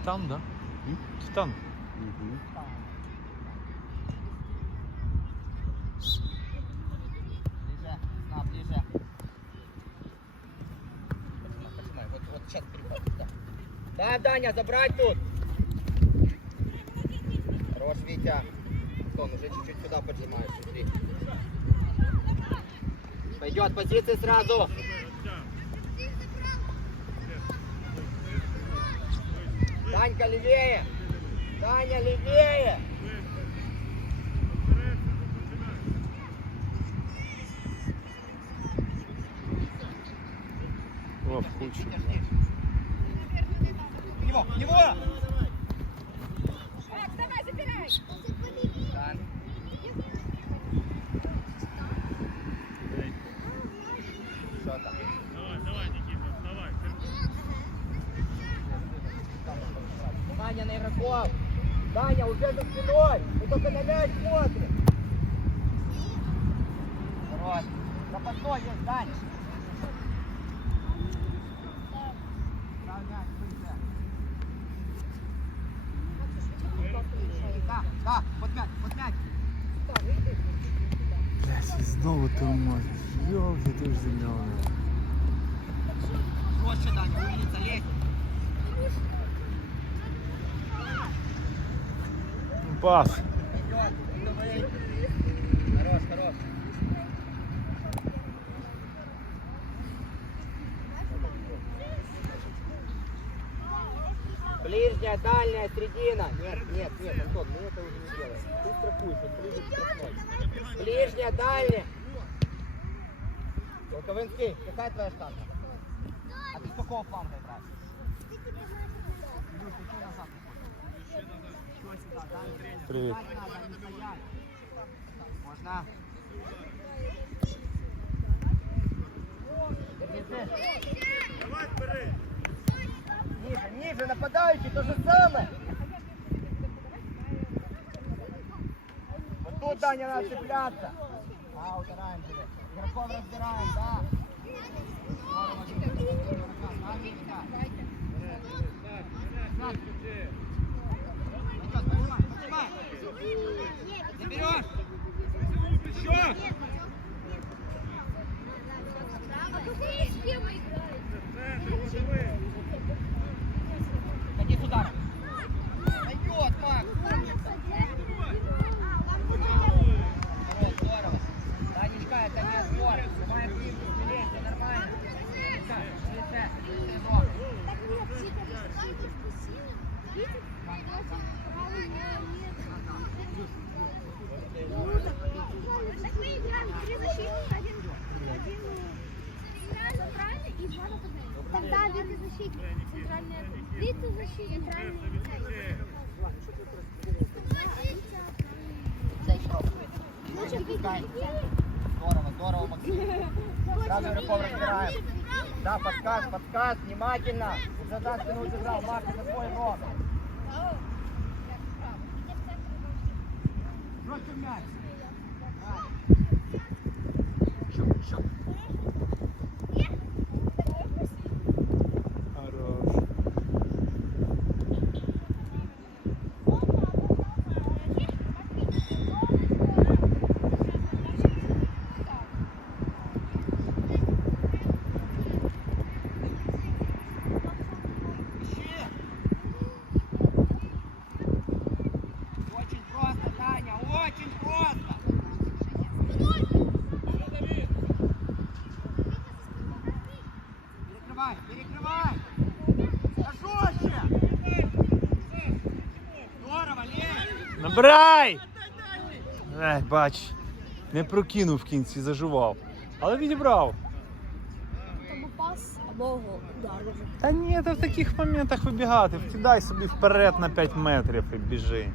Титан, да? М? Титан. Угу. Ближе, на, ближе. Починай, починай. Вот, вот сейчас переход. Да. да, Даня, забрать тут. Хорош, Витя. Антон, уже чуть-чуть сюда поджимаешь, смотри. Пойдет, позиции сразу. Данька, левее. Даня, левее. О, в кучу. Его, его! Давай, забирай. Дан. Что там? Внимание на игроков! Даня, уже за спиной! Мы только на мяч смотрим! Хорош! Запасной есть, Даня! Ставь мяч выше. Да, да, вот мяч, вот мяч! Блять, і знову тормозить. Йолки ти ж зелений. Проще, Даня, умница, лезь! Пас. Хорош, хорош. Ближняя, дальняя, средина. Нет, нет, нет, Антон, мы это уже не делаем. Ты страхуешь, вот ближе штрафной. Ближняя, дальняя. Волковинский, какая твоя штанга? А ты с какого фланга играешь? Ты чего назад? Чего сюда, дальше? Привет. Стоять надо, а не стоять. Можно. Ниже, ниже, нападающий, то же самое. Вот тут, Даня, надо цепляться. А, убираем тебе. Игроков разбираем, да. Здорово, Витя. Да, Витя. На. Пойдет, поднимай, поднимай. Заберешь. Еще. А какую схему играет? Ходи сюда. Пойдет, Макс, умница. Хорош, здорово. Танечка, это не сбор. Снимай активку, смелее, все нормально. Танечка, лице, ног. Так мы играем три защитника, один, один Тогда Вита защитник, центральный это. Вита защитник, центральный Лучше пускай. Здорово, здорово, Максим. Сразу игроков разбираем. Да, подказ, подказ, внимательно. Уже за спину удержал, Макс, это твой игрок. Recognize. Лезь. Ех, бач, не прокинув в кінці, зажував. Але відібрав. Або пас або удар. Та ні, та в таких моментах вибігати. Вкидай собі вперед на 5 метрів і біжи.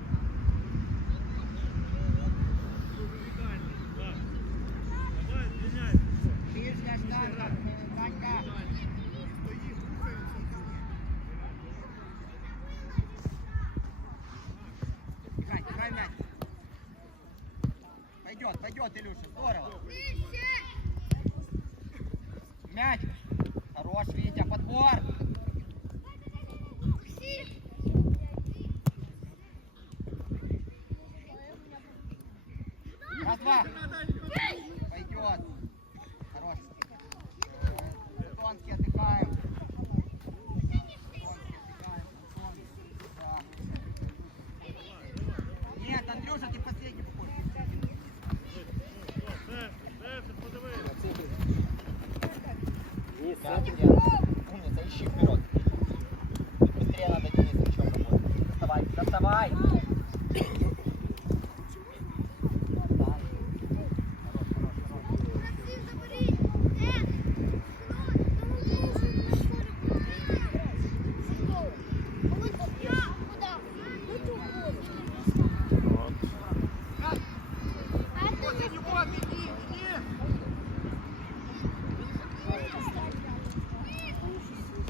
Пойдет, пойдет, Илюша, здорово. Мяч. Хорош, Витя, подбор.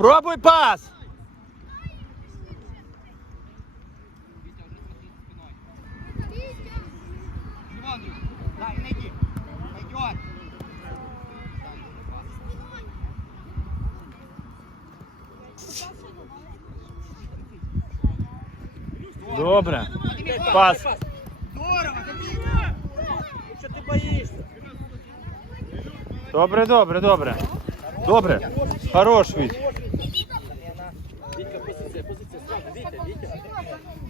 Пробуй пас! Добре. Пас. Здорово, Що ти боїшся? Хорош, Віть.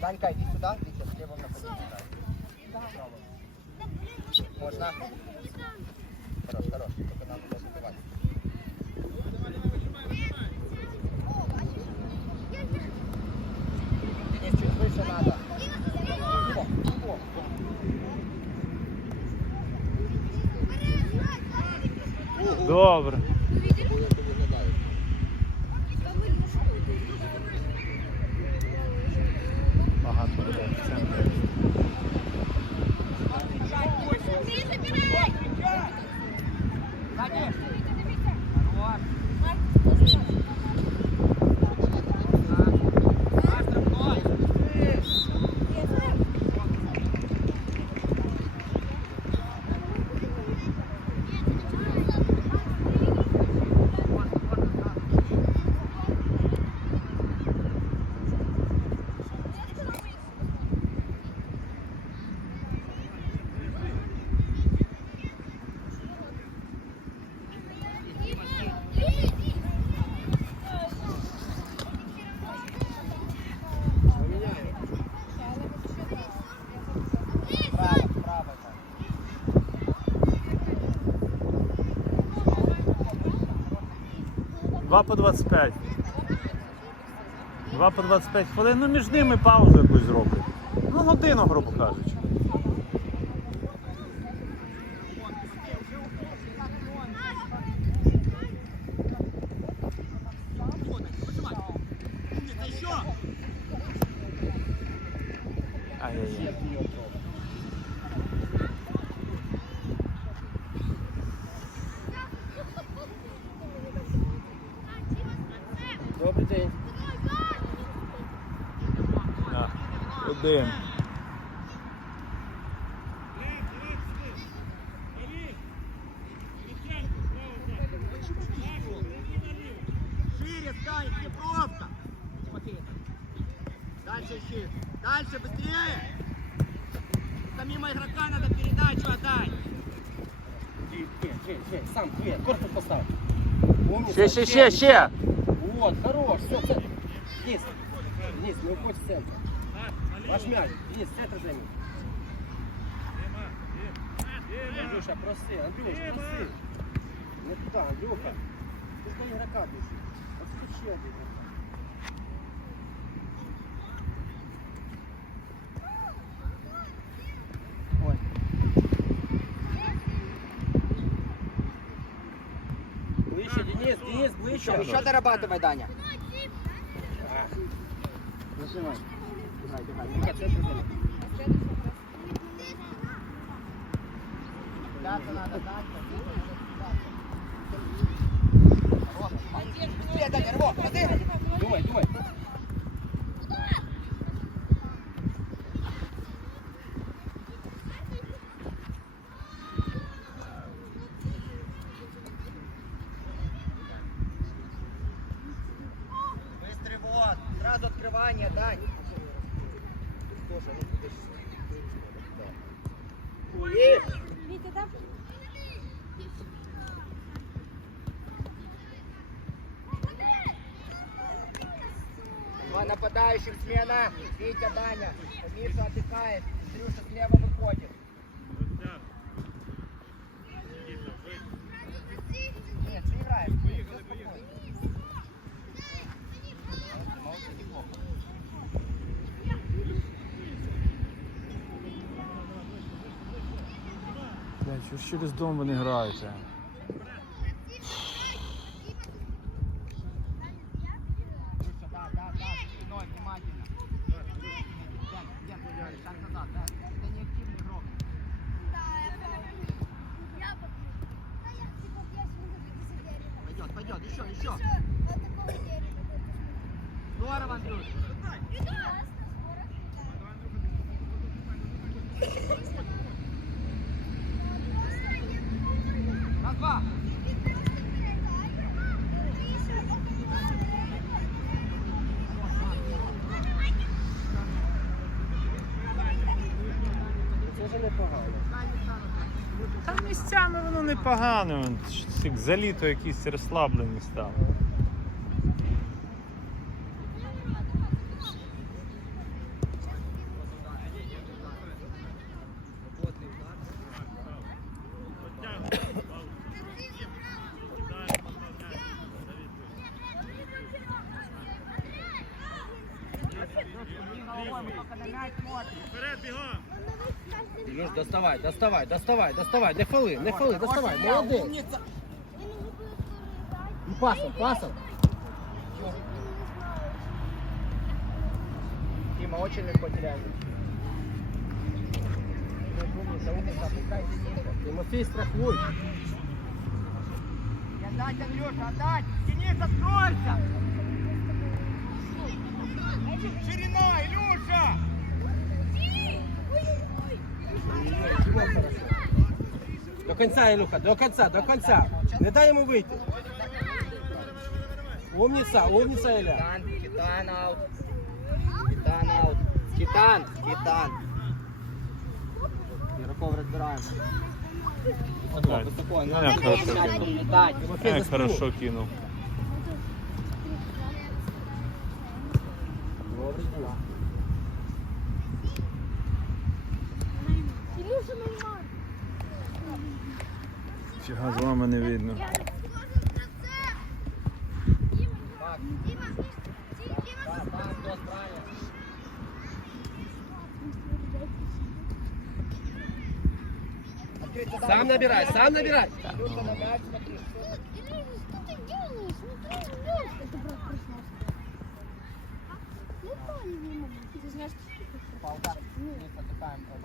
Данька, иди сюда. Витя, слева на позицию. Можно? Хорош, хорош. Только надо даже давать. Денис, чуть выше надо. Добре. 2 по 25. 2 по 25 хвилин. Ну між ними паузу якусь зроблять. Ну, годину, грубо кажучи. Один. Дальше ищи. Дальше, быстрее. Это мимо игрока надо передачу отдать. Сам, ще, корпус постав. Умніця, Ще, ще, ще, ще. Вот, хорош, все, це. Денис, Денис, не уходь в центр. Ваш мяч, Денис, центр займи. Андрюша, проси, Андрюш, проси. Не туди, Андрюха. Ти ж до ігрока біжи. Ось тут ще один ігрок. Ой. Ближче, Денис, Денис, ближче. Еще дорабатывай, Даня. Нажимай. Думай, думай. наших смена. Витя, Даня. Миша отдыхает. Дрюша слева выходит. Нет, ты играешь. Поехали, поехали. Через дом вони граються. Це вже непогано. Та місцями воно непогано. вон, ж як За літо якісь розслаблені стали. Доставай, доставай, доставай, не фали, не фали, доставай, молодець. Умница. И пасом, пасом. Дима очень легко ниже. Тимофій, страхуй. Отдать, Андрюша, отдать! Денис, откройся! Ширина, Илюша! До кінця, Ілюха, до кінця, до кінця. Не дай йому вийти. Умниця, умниця, Ілля. Титан, Титан аут. Титан аут. Титан, Титан. Игроков разбираем. Высоко, Так. высоко. Ну, Надо як хорошо мяч кинув. летать. Тимофій, Як за спину. хорошо кинув. Добре, Діма. Фіга з вами не видно. Сам набирай, сам набирай. Палка. Мы потыкаем э,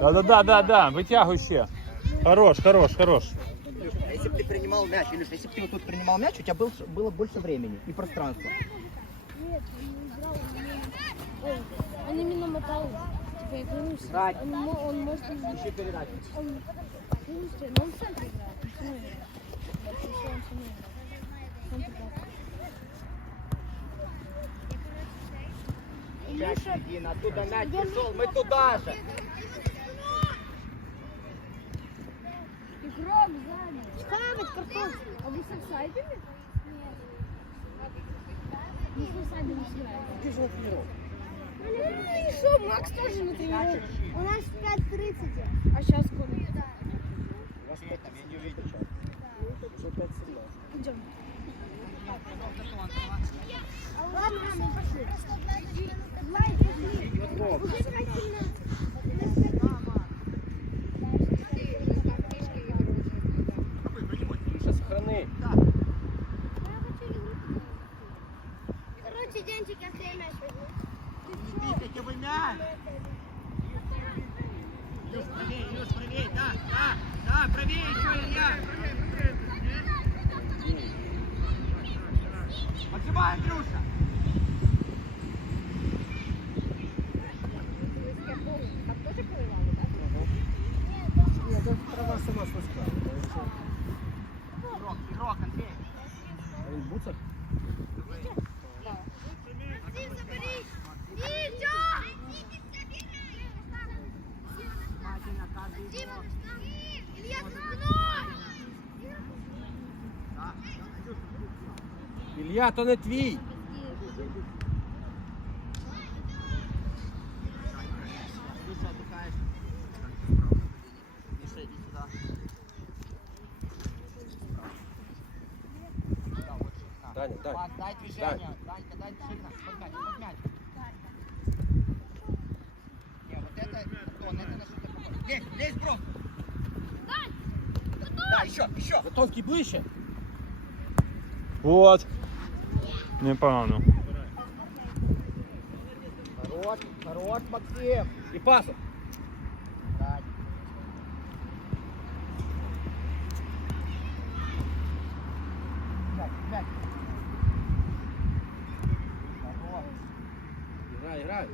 Да-да-да, да, да, витягуй ще. Хорош, хорош, хорош. Илюша, если бы ты принимал мяч, Илюша, если бы ты вот тут принимал мяч, у тебя был, было больше времени и пространства. Нет, не играл, Ой, он именно мотал. Я клянусь, Играть. он, он может... Ищи передачу. Он, он в центре играет, он со мной играет. Мяч один, оттуда мяч пришел, мы туда же. Игрок сзади. Ставить картошку. А вы с офсайдами? Нет. Мы с офсайдами играем. Ти ж тренировка. Ну и что, Макс тоже на тренировке. У нас 5.30. А сейчас сколько? У вас сколько? Я не увидел сейчас. Уже 5 Идем. Ладно, мы пошли. Ілья, то не твій. Даня, дай. Дай движение. Данька, дай движение. Подкать, подкать. Не, вот это, Антон, это наш Лезь, лезь, бро. Да, еще, еще. Затонкий ближче. От. Непогано. Хорош, хорош, Максим. І пасом. Дань. Мяч, мяч. Хорош. Грай, грай.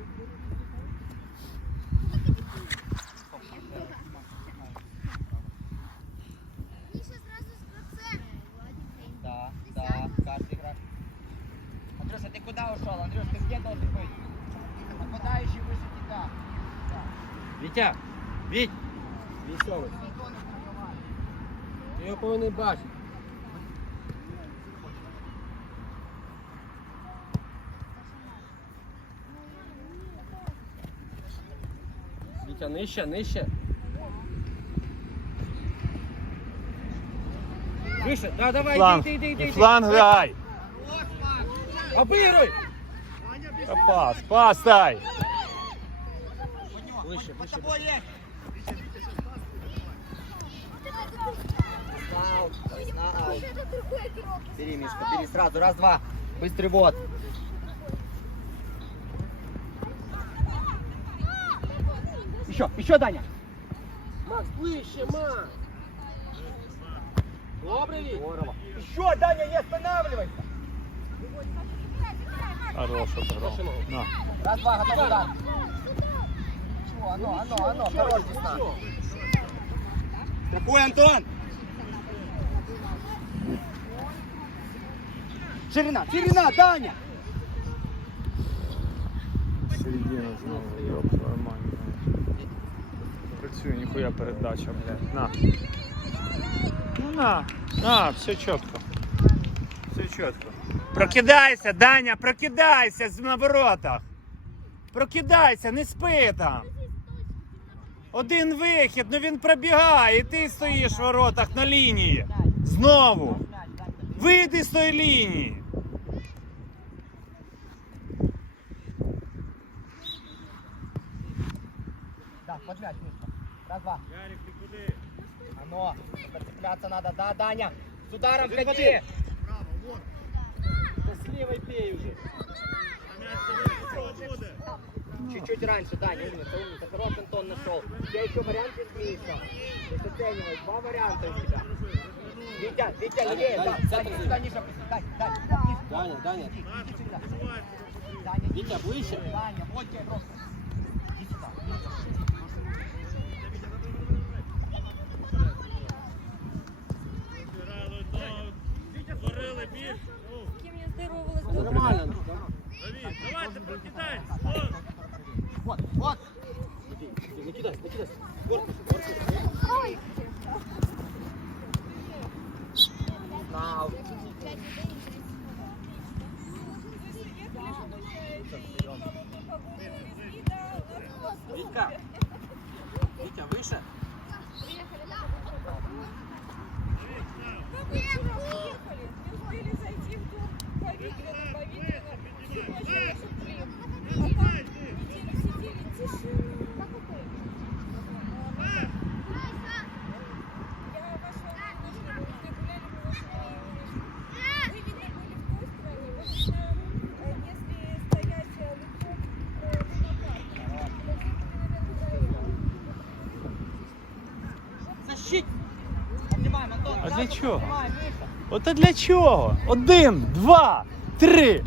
Миша сразу с процентом. Да, да, каждый игрок. Андрюша, ты куда ушел? Андрюш, ты где должен быть? Нападающий выше тебя. Да. Вітя, Віть. Військовий. Антон, пробивай. Ти його повинен бачити. Вітя, нижче, нижче. Вище, да, давай, Фланг. йди, йди, йди, І йди. фланг грай. Обігруй! Та Пас, пас дай. Ближче, Под ближче. тобой есть. Бери, Мишка, бери сразу. Раз, два. Быстрый вот. Еще, еще, Даня. Макс, ближче, Макс! Добре, Віть? Здорово. Еще, Даня, не останавливайся. Хорош отграв. На. Раз, два, готов удар. Оно, оно, оно, хорош весна. Страхуй, Антон. Ширина, ширина, Даня. Середина знову, йоп, нормально. Працює, ніхуя передача, блядь. На. Ну на, на, все чітко. Все чітко. Прокидайся, Даня, прокидайся з- на воротах. Прокидайся, не спи там. Один вихід, ну він пробігає, і ти стоїш в воротах на лінії. Знову. Вийди з тої лінії. Да, под мяч, Мишка. Раз, два. Ярик, ты куда? Оно, цепляться надо, да, Даня. С ударом Один ходи. один. Та з лівої бей уже. Чуть-чуть раньше, Даня, умница, умница. Хороший Антон нашел. Есть, Миша? То есть оценивай, два варианта у тебя. Витя, Витя, Даня, левее, Даня, да. Даня, сюда Дань, Дань, ниже. Даня, Даня. Иди сюда. Даня, иди. Вітя, ближче. Даня, вот тебе просто. Иди сюда, ниже. Нормально. Вот, вот. Не кидай, не кидай. Корпус, корпус. Нау. Вітька. Вітя, вище. Защить. чого? Ото для чого? Один, два, три.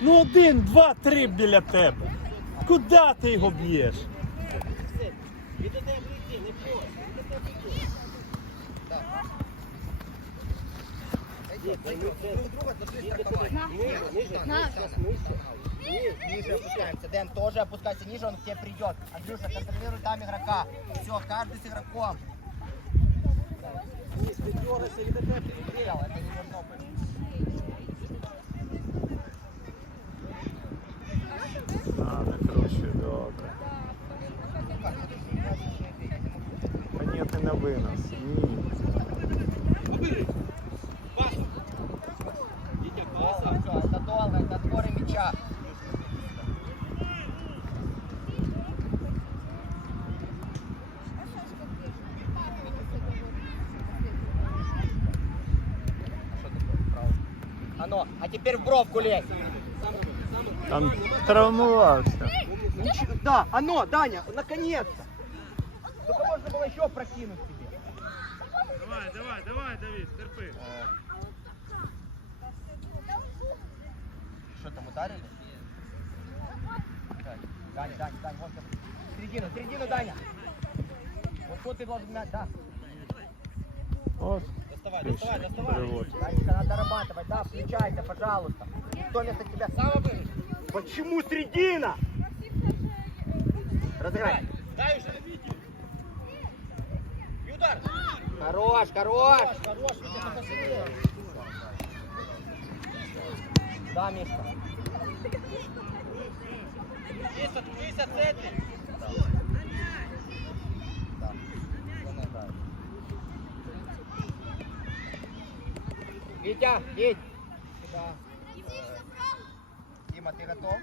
Ну один, два, три біля тебе. Куди ти його б'єш? Ниже, ниже, ниже, ниже. И ниже опускаемся. Дэн, тоже опускайся ниже, он к тебе придет. Андрюша, контролируй там игрока. Все, каждый с игроком. Если дернулся, ЕДП перегрел, это не должно быть. Надо круче, долго. Да нет, не на вынос. Ні. Дитя класа. Задолго, это отборы мяча. Теперь в бровку лезь. Там травмувався. Ничего- Да, оно, Даня, наконец-то. Только можно было еще прокинуть тебе. Давай, давай, давай, Давид, терпи. Что там, ударили? Так, Дань, Дань, Дань, вот там. Середину, середину, Даня. Вот тут ты должен мяч, да. От. Доставай, доставай, доставай. перевод. Данечка, надо дорабатывать, да, включайся, пожалуйста. Кто вместо тебя? Почему середина? Разыграй. Дай уже. И удар. Хорош, хорош. Хорош, сильнее. Да, Мишка. Есть, отвлекись от центра. Да. Он играет. Витя, едь. Сюда. Дима, ты готов?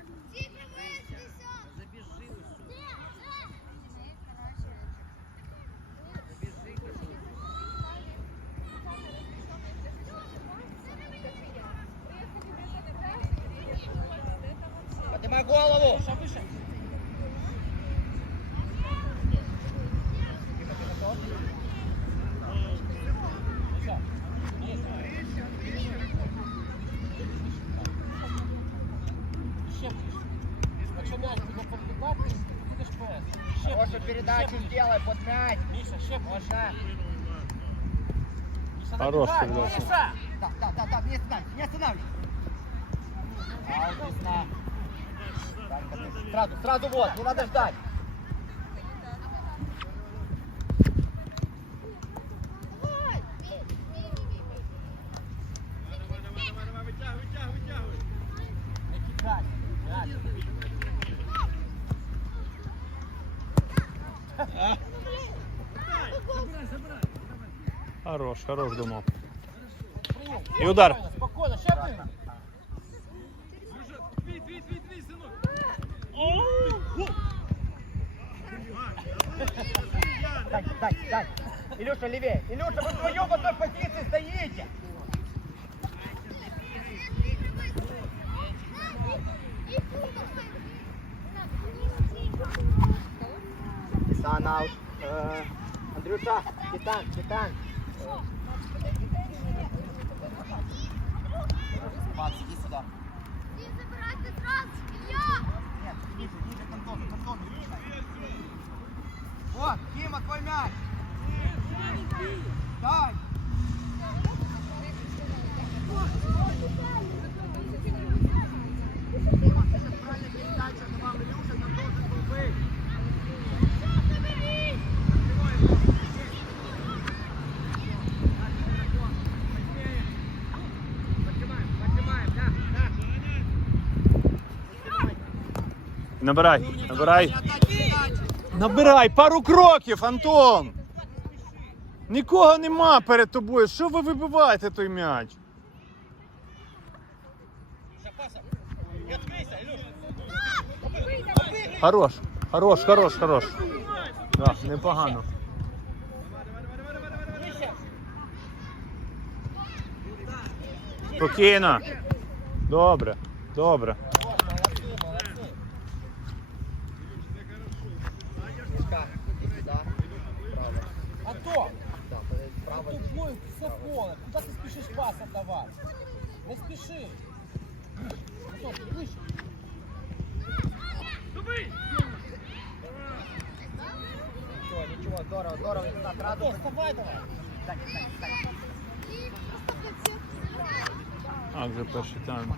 Поднимай голову. Выше, выше. Дима, ты готов? Всё. Есть. Щепчешь. Якщо м'яч буде подбігати, будеш ПС. Хорошую передачу сделай под мяч. Міша, щеп. Можно. Міша, Хорош набігай, передача. Міша! Так, так, так, так, не останавливайся, не останавливайся. Аут, весна. Данька, ты Сразу, сразу вот, не надо ждать. Хорош, хорош думав. І удар. Спокійно, ще. Дань, Дань, Дань. Илюша, левее. Илюша, вы вдвоем в одной позиции стоите. Титан аут. Э, Андрюша, Титан, Титан. Макс, иди сюда. Нет, ниже, ниже к Антону, к Антону. Вот, Дима, твой мяч. Дай. Дима, это правильная передача, это вам Илюша, там должен был быть. Набирай, набирай. Набирай пару кроків, Антон. Нікого нема перед тобою. Що ви вибиваєте той м'яч? Хорош, хорош, хорош, хорош. Да, непогано. Спокійно. Добре, добре. Пас отдавать? Не спеши. Ты выше. Ничего, ничего, здорово, здорово. Сюда сразу. Антон, вставай давай. Дань, дань, дань. А, вже перший тайм.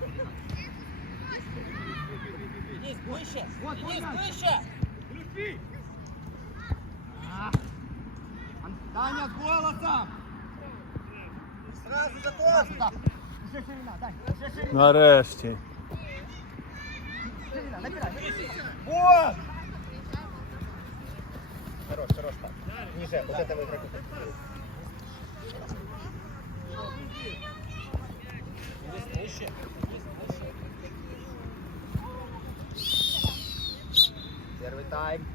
Денис, выше. Денис, выше. Даня, с голосом! Сразу за классно! Уже ширина, Дань, уже ширина, Нарешті. Вот! Хорош, хорош, так. Ниже, вот игрока. Денис, выше. Первый тайм.